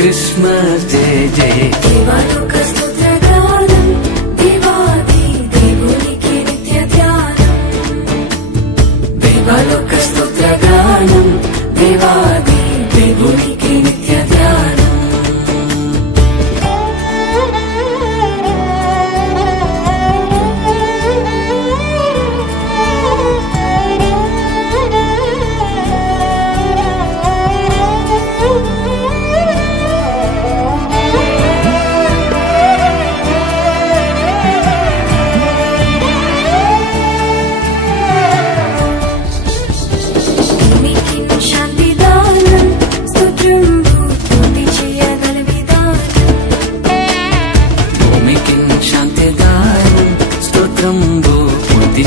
Christmas Day Day. దేవాలోక స్తుత్రగానం దేవాది దేవునికి నిత్య ధ్యానం. దేవాలోక స్తుత్రగానం దేవాది దేవునికి నిత్య ధ్యానం.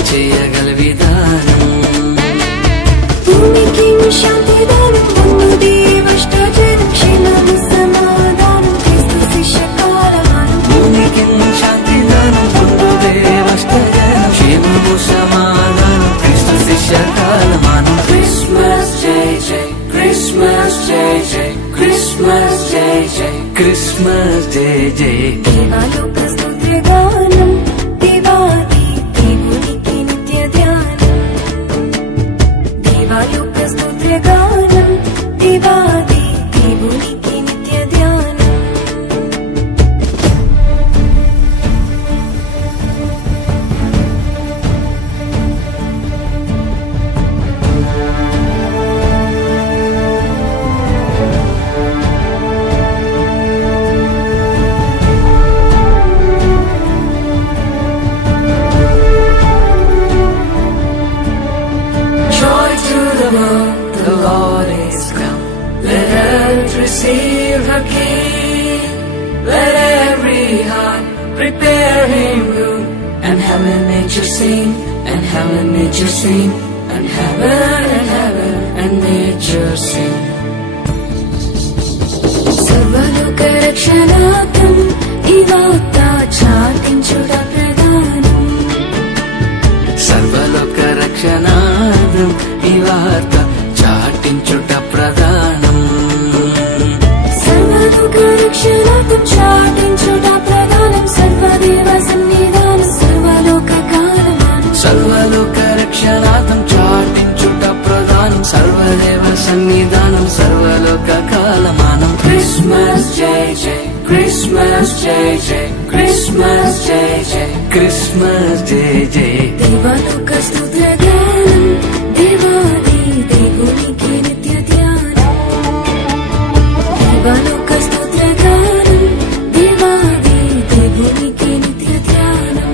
చేయగల విధానం భూమికి శాంతిదానం దేవష్టజనం క్షేమము సమాధానం క్రీస్తు శిష్య కాలమానం. భూమికి శాంతిదానం దేవష్టజనం క్షేమము సమాధానం క్రీస్తు శిష్య కాలమానం. క్రిస్మస్ జై జై క్రిస్మస్ జై జై క్రిస్మస్ జై జై క్రిస్మస్ జై జై. దేవాలోక స్తుత్రగానం దేవాది దేవునికి నిత్య ధ్యానం. దేవాలోక స్తుత్రగానం దేవాది దేవునికి నిత్య ధ్యానం. The Lord is come. Let earth receive her King. Let every heart prepare him room. And heaven and nature sing, and heaven and nature sing, and heaven and nature sing. సర్వలోక రక్షణార్థం ఈ వార్త చాటించుట ప్రధానం. సర్వలోక రక్షణార్థం ఈ వార్త చాటించుట ప్రధానం. సర్వలోక రక్షణార్థం చాటించుట ప్రధానం. సర్వదేవ సన్నిధానం సర్వలోక కాలమానం. సర్వలోక రక్షణార్థం చాటించుట ప్రధానం. సర్వదేవ సన్నిధానం సర్వలోక కాలమానం. క్రిస్మస్ జై జై క్రిస్మస్ జై జై క్రిస్మస్ జై జై క్రిస్మస్ జై జై. దేవాలోక స్తుత్రగానం దేవాది దేవునికి నిత్య ధ్యానం. దేవాలోక స్తుత్రగానం దేవాది దేవునికి నిత్య ధ్యానం.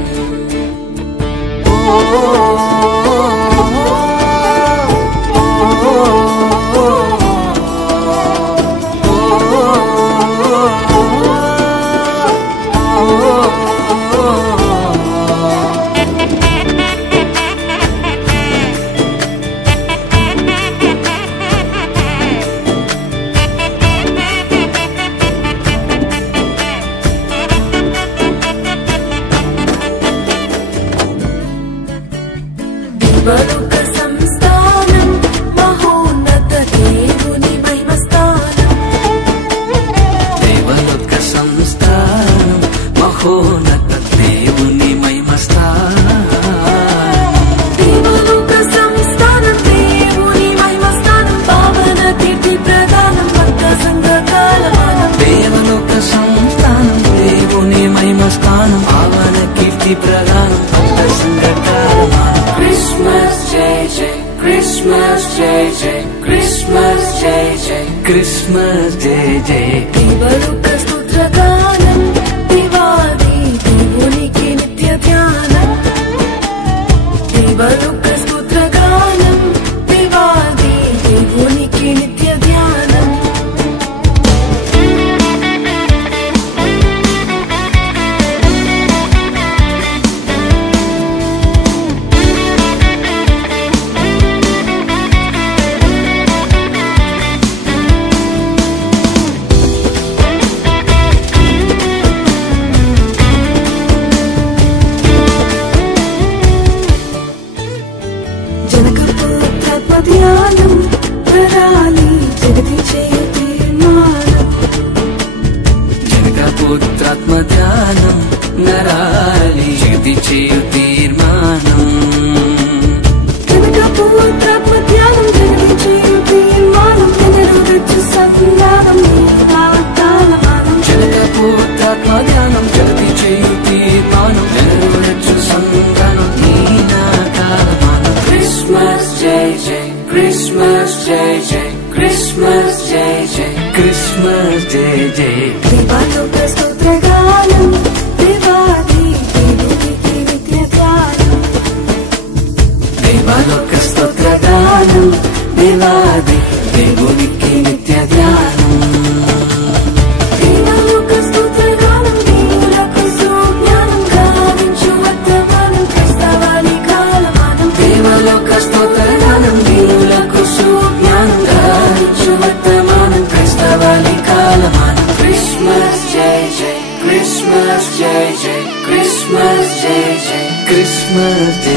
దేవాలోక సంస్థానం మహోన్నత దేవుని మహిమస్థానం. దేవలోక సంస్థానం మహోన్నత దేవుని మహిమస్థానం. దేవాలోక సంస్థానం దేవుని మహిమస్థానం పావన కీర్తి ప్రదానం భక్త సంఘ కాలమానం. దేవలోక సంస్థానం దేవుని మహిమస్థానం పావన కీర్తి ప్రదానం భక్త సంఘ కాలమానం. క్రిస్మస్ జై జై క్రిస్మస్ జై జై క్రిస్మస్ జై జై క్రిస్మస్ జై జై. దేవాలోక స్తుత్రగానం దేవాది దేవునికి నిత్య ధ్యానం. దేవాలోక స్తుత్రగానం దేవాది దేవునికి నిత్య ధ్యానం. క్రిస్మస్ జయ జయ దేవాలోక స్తోత్రగానం దేవాది దేవునికి నిత్య ధ్యానం దేవాలోక స్తోత్రగానం దేవాది దేవునికి నిత్య ధ్యానం దేవాలోక స్తోత్రగానం దేవులకు సుజ్ఞానం గావించు వర్తమానం క్రైస్తవాని కాలమానం దేవాలోక స్తోత్రగానం దేవులకు సుజ్ఞానం గావించు వర్తమానం క్రైస్తవాని కాలమానం క్రిస్మస్ జయ జయ క్రిస్మస్ జయ జయ క్రిస్మస్ జయ జయ క్రిస్మస్ జయ